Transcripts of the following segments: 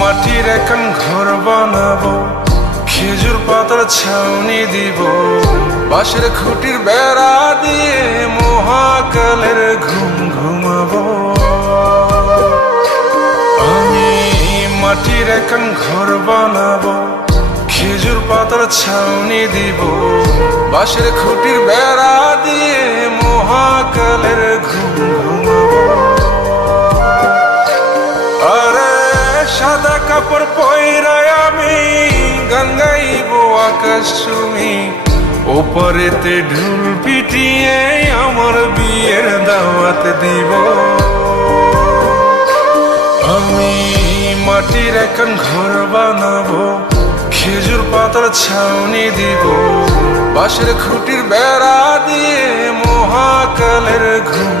মাটির এখন ঘর বানাবো। খেজুর পাতার ছাউনি দিব। বাঁশের খুঁটির বেড়া দিয়ে মহাকালের ঘুম ঘুমাবো। আমি মাটির একান ঘর বানাবো। খেজুর পাতার ছাউনি দিব। বাঁশের খুঁটির বেড়া চুমি ওপরেতে ঢুল পিটিয়ে আমার বিয়ের দাওয়াত দিব। আমি মাটির এখন ঘর বানাবো, খেজুর পাতার ছাউনি দিব। বাঁশের খুঁটির বেড়া দিয়ে মহাকালের ঘুম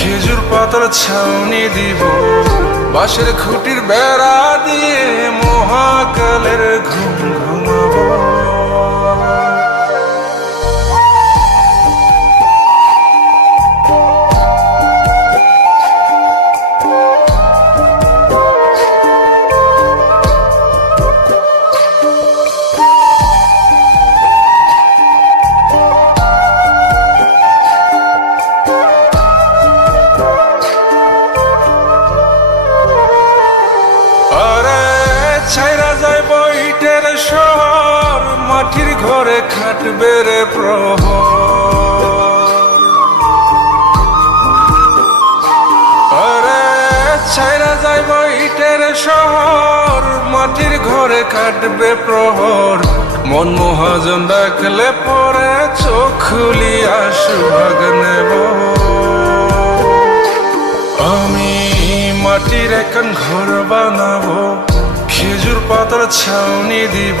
খেজুর পাতার ছাউনি দিব। বাঁশের খুঁটির বেড়া দিয়ে মহাকালের ঘুম ঘুমাবো। মাটির ঘরে খাটবে রে প্রহর। আরে, ছাইরা যায় বইটের শহর, মাটির ঘরে কাটবে প্রহর। মন মহাজন ডাকলে পরে চোখ খুলিয়া সুভাগ নেব। আমি মাটির এখন ঘর বানাবো, খেজুর পাতার ছাউনি দিব।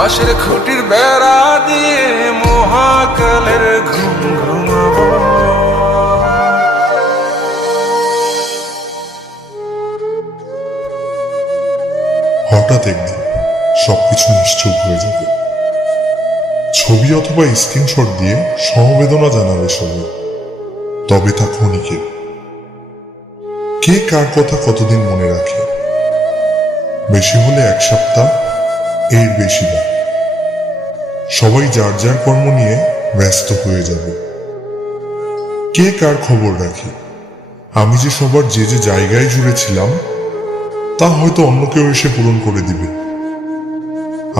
বাঁশের খুঁটির বেড়া দিয়ে মহাকালের ঘুম ঘুমাবো। হঠাৎ একদিন সবকিছু নিশ্চুপ হয়ে যাবে। ছবি অথবা স্ক্রিনশট দিয়ে সমবেদনা জানাবে সবাই। তবে তা ক্ষণিকে। কে কার কথা কতদিন মনে রাখে? বেশি হলে এক সপ্তাহ, এর বেশি না সবাই যার যার কর্ম নিয়ে ব্যস্ত হয়ে যাবে। কে কার খবর রাখে? আমি যে সবার যে যে জায়গায় জুড়ে ছিলাম তা হয়তো অন্য কেউ এসে পূরণ করে দিবে।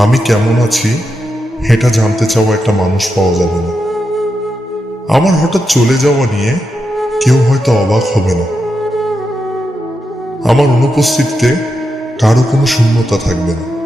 আমি কেমন আছি, এটা জানতে চাওয়া একটা মানুষ পাওয়া যাবে না। আমার হঠাৎ চলে যাওয়া নিয়ে কেউ হয়তো অবাক হবে না। আমার অনুপস্থিতিতে কারও কোনো শূন্যতা থাকবে না।